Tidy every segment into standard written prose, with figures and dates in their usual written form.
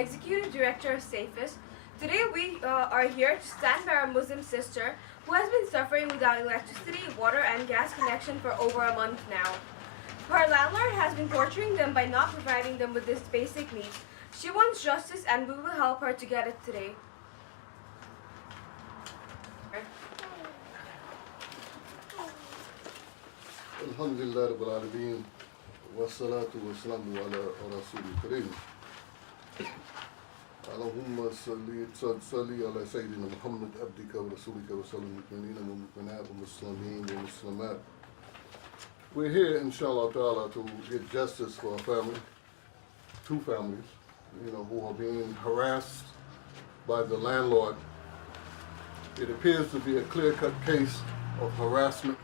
Executive Director of Safest. Today we are here to stand by our Muslim sister who has been suffering without electricity, water and gas connection for over a month now. Her landlord has been torturing them by not providing them with these basic needs. She wants justice and we will help her to get it today. Alhamdulillah Rabbil Alameen wassalatu wassalamu ala rasulil kareem. Allahumma salli ala Sayyidina Muhammad abdika wa rasulika wa sallam mu'minina wa mu'minat wa muslimin wa muslimat. We're here inshallah ta'ala to get justice for a family, two families, who are being harassed by the landlord. It appears to be a clear-cut case of harassment,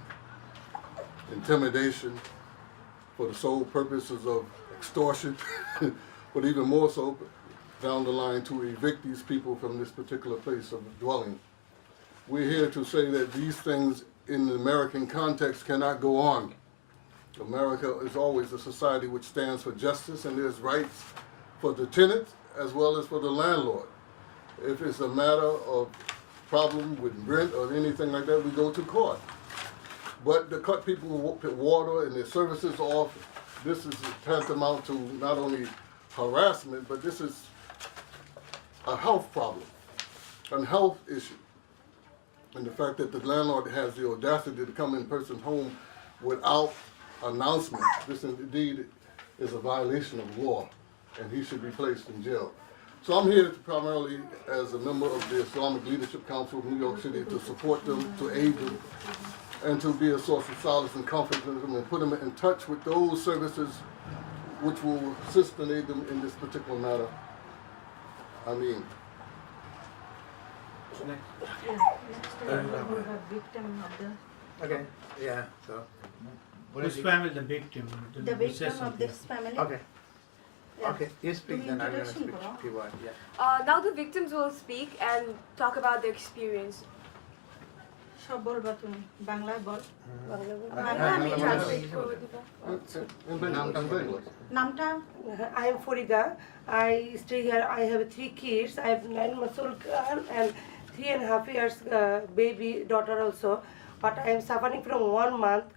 intimidation for the sole purposes of extortion, but even more so down the line to evict these people from this particular place of dwelling. We're here to say that these things in the American context cannot go on. America is always a society which stands for justice, and there's rights for the tenant as well as for the landlord. If it's a matter of problem with rent or anything like that, we go to court. But to cut people water and their services off, this is tantamount to not only harassment, but this is a health problem, a health issue. And the fact that the landlord has the audacity to come in person's home without announcement, this indeed is a violation of law, and he should be placed in jail. So I'm here primarily as a member of the Islamic Leadership Council of New York City to support them, to aid them, and to be a source of solace and comfort to them and put them in touch with those services which will assist and aid them in this particular matter. I mean. Victim of the... Okay, yeah, so... Which family the victim? The victim of this family? Okay. Yeah. Okay, you speak, then I'm going to speak Introduction if you want, yeah. Now the victims will speak and talk about their experience. সব বলবা তুমি বাংলায় বল নামটা I am Farida. I stay here. I have 3 kids. I have 9-month-old girl and 3.5 years baby daughter also. But I am suffering from 1 month.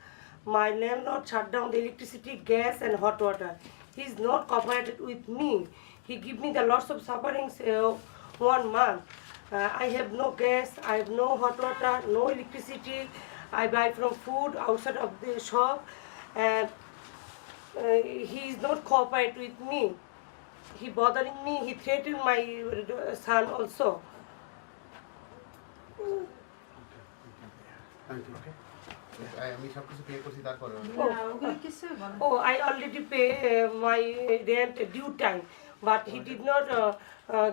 My landlord shut down the electricity, gas and hot water. He is not cooperated with me. He give me the lots of sufferings 1 month. I have no gas, I have no hot water, no electricity. I buy from food outside of the shop, and he is not cooperate with me. He bothering me. He threatened my son also. Thank you. Okay. আমি সব কিছু pay করছি তারপরে Oh, I already pay my rent due time, but he did not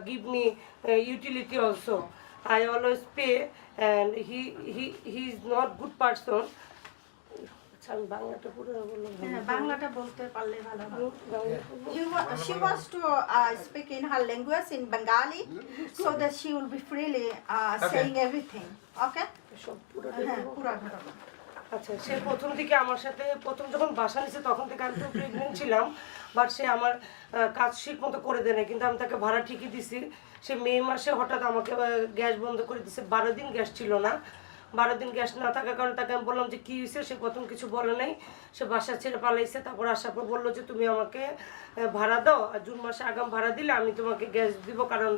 give me utility also. I always pay, and he is not good person. বাংলাটা বলতে পারলে ভালো হয় She wants to speak in her language in Bengali so that she will be freely saying everything. Okay? হ্যাঁ পুরো ঘটনা আচ্ছা, সে প্রথম দিকে আমার সাথে প্রথম যখন বাসা নিছে তখন থেকে আমি তো প্রেগনেন্ট ছিলাম, বাট সে আমার কাজ ঠিক মতো করে দেয় না, কিন্তু আমি তাকে ভাড়া ঠিকই দিছি। সে মে মাসে হঠাৎ আমাকে গ্যাস বন্ধ করে দিছে, 12 দিন গ্যাস ছিল না। 12 দিন গ্যাস না থাকার কারণে তাকে আমি বললাম যে কী হয়েছে, সে প্রথম কিছু বলে নাই, সে বাসা ছেড়ে পালাইছে। তারপর আসার পর বললো যে তুমি আমাকে ভাড়া দাও, আর জুন মাসে আগাম ভাড়া দিলে আমি তোমাকে গ্যাস দিব, কারণ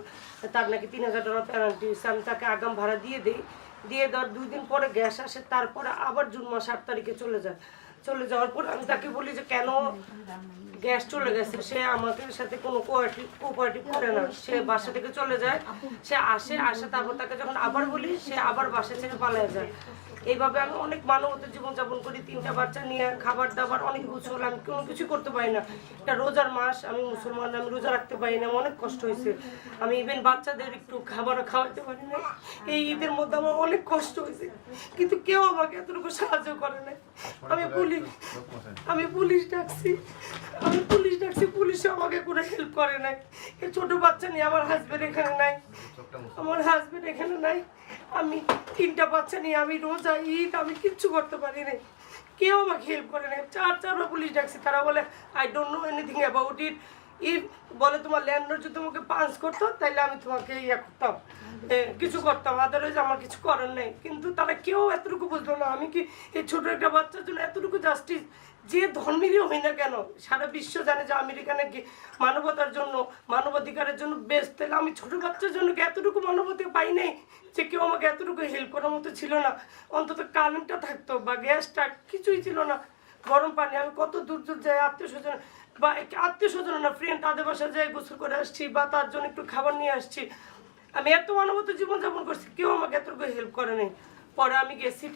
তার নাকি $3000 পেনাল্টি হয়েছে। আমি তাকে আগাম ভাড়া দিয়ে দিই, দিয়ে দেওয়ার 2 দিন পরে গ্যাস আসে, তারপরে আবার জুন মাস 8 তারিখে চলে যায়। চলে যাওয়ার পর আমি তাকে বলি যে কেন গ্যাস চলে গেছে, সে আমাদের সাথে কোনো কোঅপারেটিভ করে না, সে বাসা থেকে চলে যায়। সে আসে তারপর তাকে যখন আবার বলি, সে আবার বাসা ছেড়ে পালিয়ে যায়। এইভাবে আমি অনেক মানবতার জীবনযাপন করি, 3টা বাচ্চা নিয়ে, খাবার দাবার অনেক কিছু হলে আমি কোনো কিছু করতে পারি না। এটা রোজার মাস, আমি মুসলমান, আমি রোজা রাখতে পারি না, অনেক কষ্ট হয়েছে। আমি ইভেন বাচ্চাদের একটু খাবারও খাওয়াতে পারি না। এই ঈদের মধ্যে আমার অনেক কষ্ট হয়েছে, কিন্তু কেউ আমাকে এতটুকু সাহায্য করে না। আমি পুলিশ ডাকছি, পুলিশে আমাকে কোনো হেল্প করে নাই। এই ছোট বাচ্চা নিয়ে আমার হাজবেন্ড এখানে নাই, আমি 3টা বাচ্চা নিয়ে আমি রোজা ঈদ আমি কিচ্ছু করতে পারি নাই, কেউ আমাকে হেল্প করে নাই। 4 পুলিশ ডাকছি, তারা বলে I don't know anything about it, if বলে তোমার ল্যান্ডলর্ড যদি তোমাকে পাঞ্চ করতো তাহলে আমি তোমাকে ইয়ে করতাম, কিছু করতাম, আদারওয়াইজ আমার কিছু করার নেই। কিন্তু তারা কেউ এতটুকু বুঝলো না আমি কি এই ছোট একটা বাচ্চার জন্য এতটুকু জাস্টিস, যে ধর্মেরই হই না কেন, সারা বিশ্ব জানে যে আমেরিকা নাকি মানবতার জন্য, মানবাধিকারের জন্য বেস্ট, তাহলে আমি ছোট বাচ্চার জন্য কি এতটুকু মানবাধিকার পাই নাই যে কেউ আমাকে এতটুকু হেল্প করার মতো ছিল না? অন্তত কারেন্টটা থাকতো বা গ্যাসটা, কিছুই ছিল না। গরম পানি, আমি কত দূর দূর যাই আত্মীয় স্বজন বা আত্মীয় স্বজন না ফ্রেন্ড, তাদের বাসায় যাই গোসল করে আসছি বা তার জন্য একটু খাবার নিয়ে আসছি। আমি এত মানবত জীবনযাপন করছি, কেউ আমাকে এতটুকু হেল্প করে নেই। পরে আমি গেছি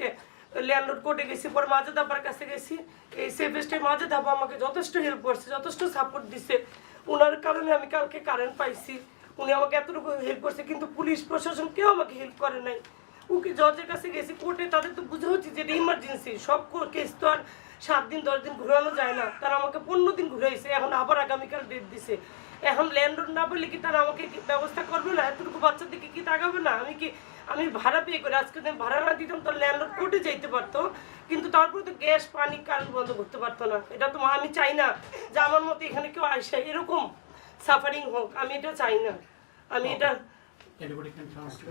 ল্যান্ডলর্ড কোর্টে গেছি, পরে মাজেদ আব্বার কাছে গেছি। এই সেফেস্টে মাজেদ আব্বা আমাকে যথেষ্ট হেল্প করছে, যথেষ্ট সাপোর্ট দিছে। ওনার কারণে আমি কালকে কারেন্ট পাইছি, উনি আমাকে এতটুকু হেল্প করছে। কিন্তু পুলিশ প্রশাসন কেউ আমাকে হেল্প করে নাই। ওকে জজের কাছে গেছি কোর্টে, তাদের তো বুঝা হচ্ছে যে এটা ইমার্জেন্সি, সব কেস তো আর 7 দিন 10 দিন ঘুরানো যায় না। তারা আমাকে 15 দিন ঘুরাইছে, এখন আবার আগামীকাল ডেট দিছে। এখন ল্যান্ডলর্ড না বললে কি তারা আমাকে ব্যবস্থা করবে না? এতটুকু বাচ্চার দিকে কি তাকাবে না? আমি ভাড়া পে করে, আজকে যদি ভাড়া না দিতাম তাহলে ল্যান্ডলর্ড কোর্টে যাইতে পারতো, কিন্তু তারপরে তো গ্যাস পানি কারেন্ট বন্ধ করতে পারতো না। এটা তো আমি চাই না যে আমার মতো এখানে কেউ আসে এরকম সাফারিং হোক, আমি এটা চাই না। আমি এটা Anybody can translate.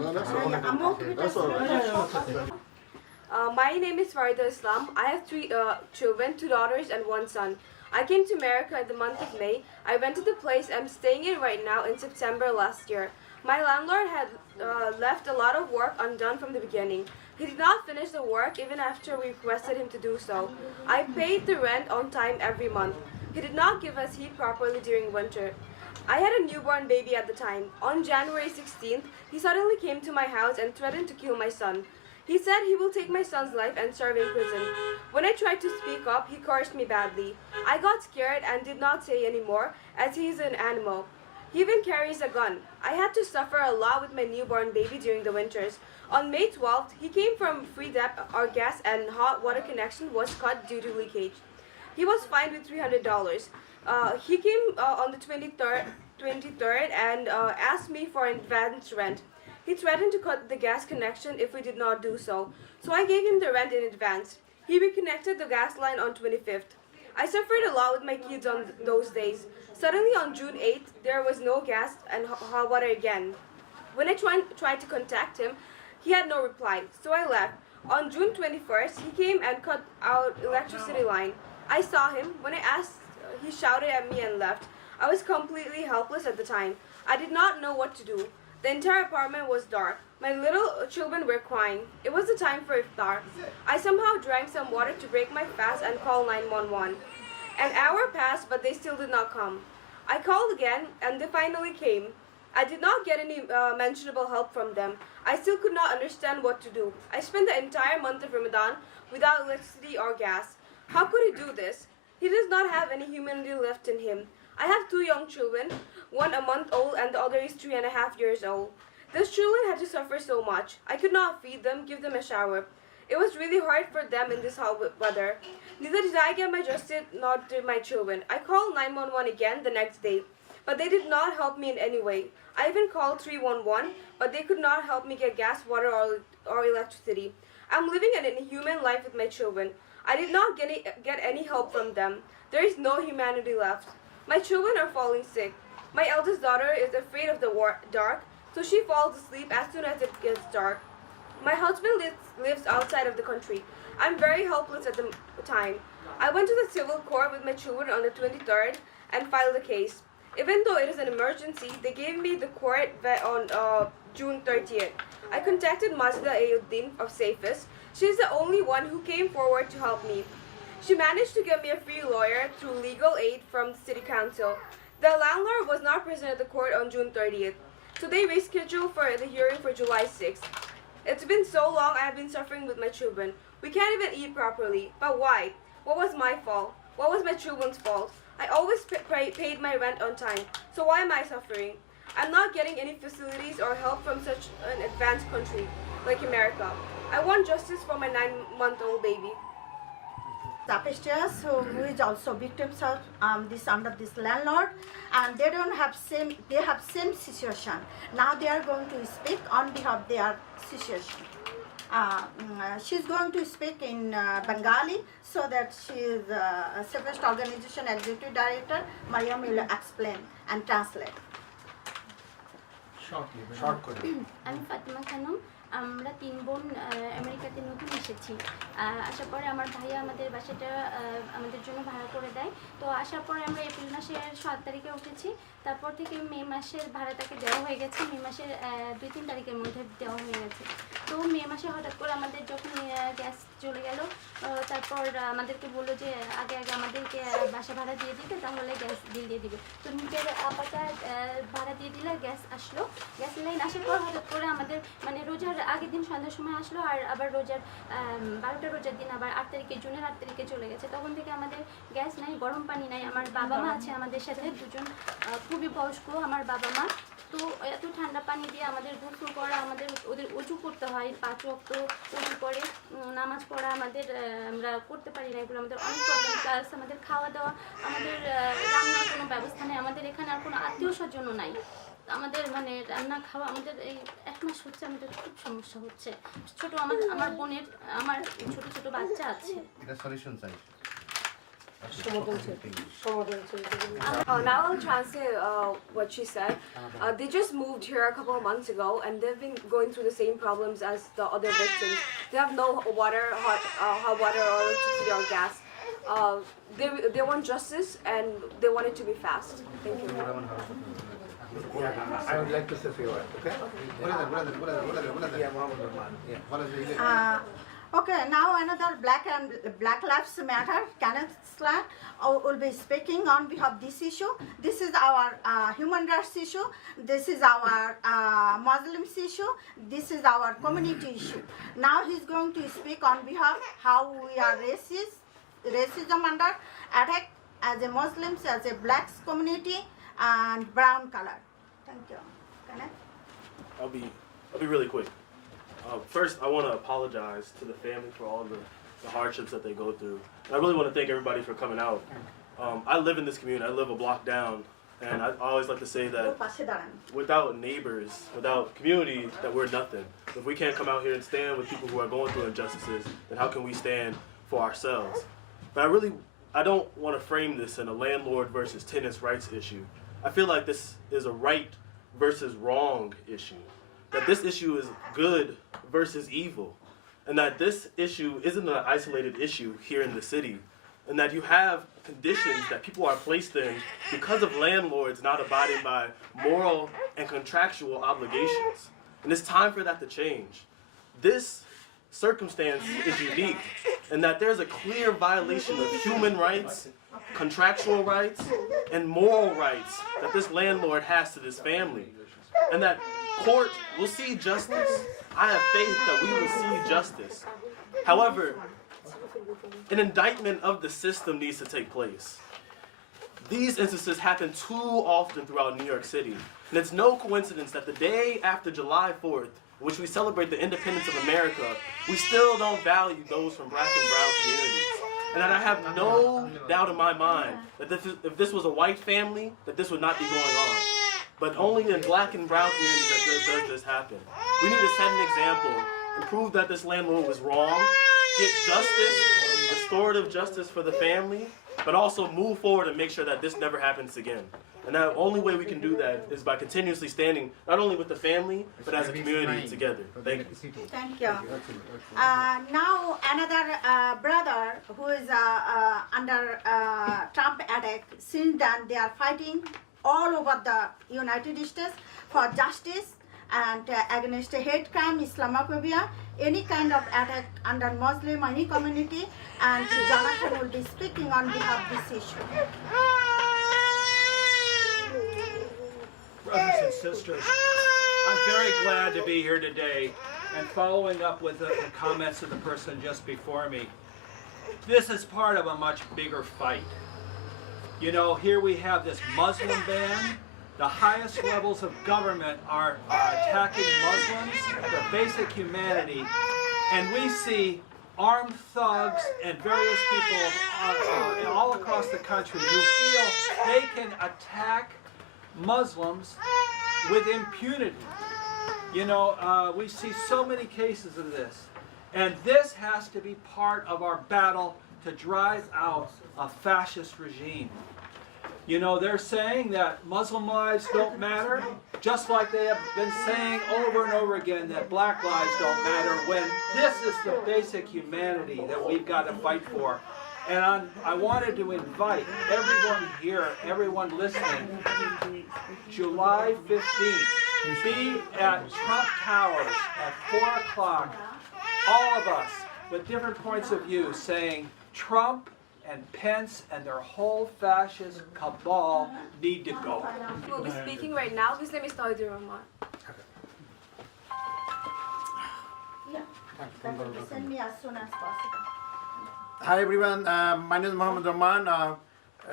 No, that's all right. I'm okay with That's all right. My name is Farida Islam. I have 3 children, 2 daughters and 1 son. I came to America in the month of May. I rented the place I'm staying in right now in September last year. My landlord had left a lot of work undone from the beginning. He did not finish the work even after we requested him to do so. I paid the rent on time every month. He did not give us heat properly during winter. I had a newborn baby at the time. On January 16th, he suddenly came to my house and threatened to kill my son. He said he will take my son's life and serve in prison. When I tried to speak up, he cursed me badly. I got scared and did not say anymore, as he is an animal. He even carries a gun. I had to suffer a lot with my newborn baby during the winters. On May 12th, he came from free dep. Our gas and hot water connection was cut due to leakage. He was fined with $300. He came on the 23rd and asked me for advance rent. He threatened to cut the gas connection if we did not do so, so I gave him the rent in advance. He reconnected the gas line on 25th. I suffered a lot with my kids on those days. Suddenly on June 8th, there was no gas and hot water again. When I tried to contact him, he had no reply, so I left. On June 21st, he came and cut our electricity line. I saw him. When I asked, he shouted at me and left. I was completely helpless at the time. I did not know what to do. The entire apartment was dark. My little children were crying. It was the time for iftar. I somehow drank some water to break my fast and called 911. An hour passed, but they still did not come. I called again, and they finally came. I did not get any mentionable help from them. I still could not understand what to do. I spent the entire month of Ramadan without electricity or gas. How could he do this? He does not have any humanity left in him. I have 2 young children, one a month old and the other is 3.5 years old. These children had to suffer so much. I could not feed them, give them a shower. It was really hard for them in this hot weather. Neither did I get my justice, nor did my children. I called 911 again the next day, but they did not help me in any way. I even called 311, but they could not help me get gas, water, or electricity. I'm living an inhuman life with my children. I did not get any help from them. There is no humanity left. My children are falling sick. My eldest daughter is afraid of the dark, so she falls asleep as soon as it gets dark. My husband lives outside of the country. I'm very helpless at the time. I went to the civil court with my children on the 23rd and filed a case. Even though it is an emergency, they gave me the court on June 30th. I contacted Mazda Ayuddin of Safest. She is the only one who came forward to help me. She managed to get me a free lawyer through legal aid from the city council. The landlord was not present at the court on June 30th, so they rescheduled for the hearing for July 6th. It's been so long I have been suffering with my children. We can't even eat properly. But why? What was my fault? What was my children's fault? I always paid my rent on time, so why am I suffering? I'm not getting any facilities or help from such an advanced country like America. I want justice for my 9-month-old baby. Upstairs, who is also victims of under this landlord, and they don't have they have same situation. Now they are going to speak on behalf of their situation. she's going to speak in Bengali, so that she is safest organization executive director. Mariam will explain and translate. Short করে আমি ফাতিমা খানম। আমরা 3 বোন আমেরিকাতে নতুন এসেছি। আসার পরে আমার ভাইয়া আমাদের বাসাটা আমাদের জন্য ভাড়া করে দেয়। তো আসার পরে আমরা এপ্রিল মাসের 7 তারিখে উঠেছি। তারপর থেকে মে মাসের ভাড়া তাকে দেওয়া হয়ে গেছে। মে মাসের 2-3 তারিখের মধ্যে দেওয়া হয়ে গেছে। তো মে মাসে হঠাৎ করে আমাদের যখন গ্যাস চলে গেল, তারপর আমাদেরকে বললো যে আগে আমাদেরকে বাসা ভাড়া দিয়ে দিতে, তাহলে গ্যাস বিল দিয়ে দিবে। তো নিজের আপাটা ভাড়া দিয়ে দিলে গ্যাস আসলো। গ্যাস লাইন আসার পর হঠাৎ করে আমাদের মানে রোজার আগের দিন সন্ধ্যার সময় আসলো, আর আবার রোজার 12টা রোজার দিন আবার 8 তারিখে, জুনের 8 তারিখে চলে গেছে। তখন থেকে আমাদের গ্যাস নাই, গরম পানি নাই। আমার বাবা মা আছে আমাদের সাথে, দুজন খুবই বয়স্ক আমার বাবা মা। তো এত ঠান্ডা পানি দিয়ে আমাদের গোসল করা, আমাদের ওদের উঁচু করতে হয়, 5 ওয়াক্ত উঁচু করে নামাজ পড়া আমাদের আমরা করতে পারি না। এগুলো আমাদের অনেক প্রবলেম। প্লাস আমাদের খাওয়া দাওয়া, আমাদের রান্নার কোনো ব্যবস্থা নেই। আমাদের এখানে আর কোনো আত্মীয় স্বজনও নাই। আমাদের মানে রান্না খাওয়া আমাদের এই 1 মাস হচ্ছে আমাদের খুব সমস্যা হচ্ছে। ছোট আমার বোনের আমার ছোট ছোট বাচ্চা আছে। এটা সলিউশন চাই Now I'll translate what she said. They just moved here a couple of months ago, and they've been going through the same problems as the other victims. They have no water, hot water, or electricity, or gas. They want justice, and they want it to be fast. Thank you. I would like to say a few words, okay? Yeah, Mohammed Rahman. Yeah. What is the Okay, now another Black Lives Matter Kenneth Slant will be speaking on behalf of this issue. This is our human rights issue. This is our Muslims issue. This is our community issue. Now he's going to speak on behalf how we are racism under attack as a Muslims, as a blacks community and brown color. Thank you. Kenneth? I'll be really quick. First, I want to apologize to the family for all the hardships that they go through. And I really want to thank everybody for coming out. I live in this community. I live a block down. And I always like to say that without neighbors, without community, that we're nothing. If we can't come out here and stand with people who are going through injustices, then how can we stand for ourselves? But I don't want to frame this in a landlord versus tenants rights issue. I feel like this is a right versus wrong issue. That this issue is good versus evil. And that this issue isn't an isolated issue here in the city. And that you have conditions that people are placed in because of landlords not abiding by moral and contractual obligations. And it's time for that to change. This circumstance is unique in that there's a clear violation of human rights, contractual rights, and moral rights that this landlord has to this family. And that court will see justice. I have faith that we will see justice. However, an indictment of the system needs to take place. These instances happen too often throughout New York City. And it's no coincidence that the day after July 4th, in which we celebrate the independence of America, we still don't value those from black and brown communities. And that I have no doubt in my mind that if this was a white family, that this would not be going on. But only in black and brown communities that does this happen. We need to set an example and prove that this landlord was wrong, get justice, restorative justice for the family, but also move forward and make sure that this never happens again. And the only way we can do that is by continuously standing not only with the family, but as a community together. Thank you. Thank you. Now another brother who is under Trump attack. Since then they are fighting all over the United States for justice and against hate crime, Islamophobia, any kind of attack under Muslim, any community, and Jonathan will be speaking on behalf of this issue. Brothers and sisters, I'm very glad to be here today, and following up with the comments of the person just before me, this is part of a much bigger fight. You know, here we have this Muslim ban. The highest levels of government are attacking Muslims, their basic humanity, and we see armed thugs and various people all across the country who feel they can attack Muslims with impunity. You know, we see so many cases of this. And this has to be part of our battle to drive out a fascist regime. You know, they're saying that Muslim lives don't matter, just like they have been saying over and over again that black lives don't matter, when this is the basic humanity that we've got to fight for. And I wanted to invite everyone here, everyone listening, July 15th, be at Trump Towers at 4 o'clock, all of us with different points of view saying Trump and Pence and their whole fascist cabal need to go. He will be speaking right now. His name is Tawhidur Rahman. Yeah, that will be send me as soon as possible. Hi everyone, my name is Mohammed Rahman,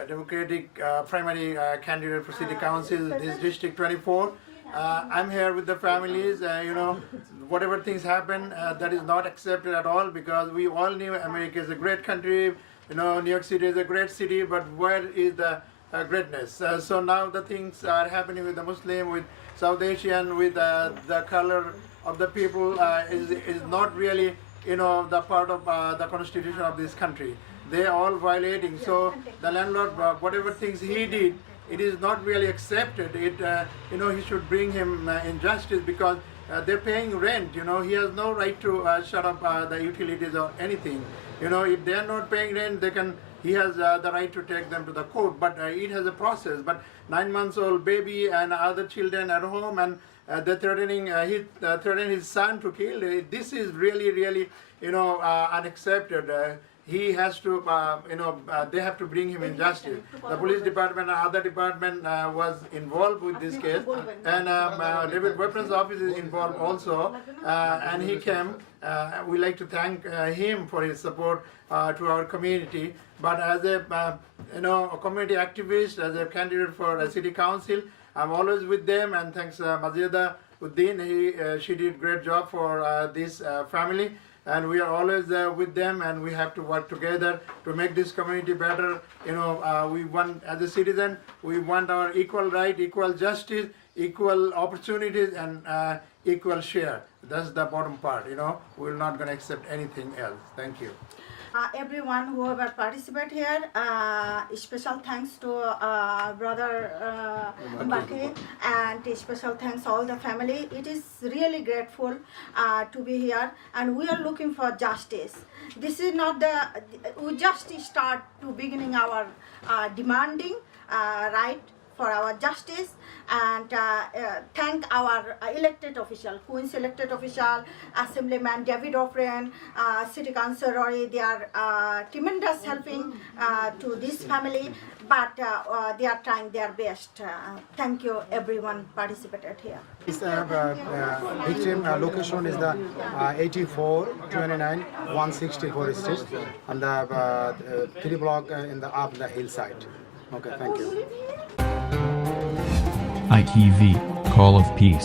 Democratic primary candidate for City Council, this District 24. I'm here with the families, you know, whatever things happen, that is not accepted at all, because we all knew America is a great country, you know, New York City is a great city, but where is the greatness? So now the things are happening with the Muslim, with South Asian, with the color of the people is not really, you know, the part of the constitution of this country. They are all violating. So the landlord, whatever things he did, it is not really accepted. It, you know, he should bring him in justice, because they're paying rent. You know, he has no right to shut up the utilities or anything. You know, if they are not paying rent, they can. He has the right to take them to the court. But it has a process. But 9-month-old baby and other children at home, and they're threatening his son to kill. This is really, really, you know, unaccepted. He has to, you know, they have to bring him in justice. The police department and other department was involved with this case, and David Weapons Office is involved also, and he came. We like to thank him for his support to our community. But as a, you know, a community activist, as a candidate for a city council, I'm always with them, and thanks Mazida Uddin, she did great job for this family. And we are always with them, and we have to work together to make this community better. You know, we want, as a citizen, we want our equal right, equal justice, equal opportunities, and equal share. That's the bottom part, you know. We're not going to accept anything else. Thank you. Everyone who ever participate here, special thanks to brother Mbake, and special thanks all the family. It is really grateful to be here, and we are looking for justice. This is not the, we just start to beginning our demanding right for our justice, and thank our elected official, Queen's elected official, Assemblyman David O'Friend, City Council Rory. They are tremendous helping to this family, but they are trying their best. Thank you everyone participated here. This victim location is the 8429 164 Street on the 3 block in the up the hillside. Okay, thank you. ITV, Call of Peace.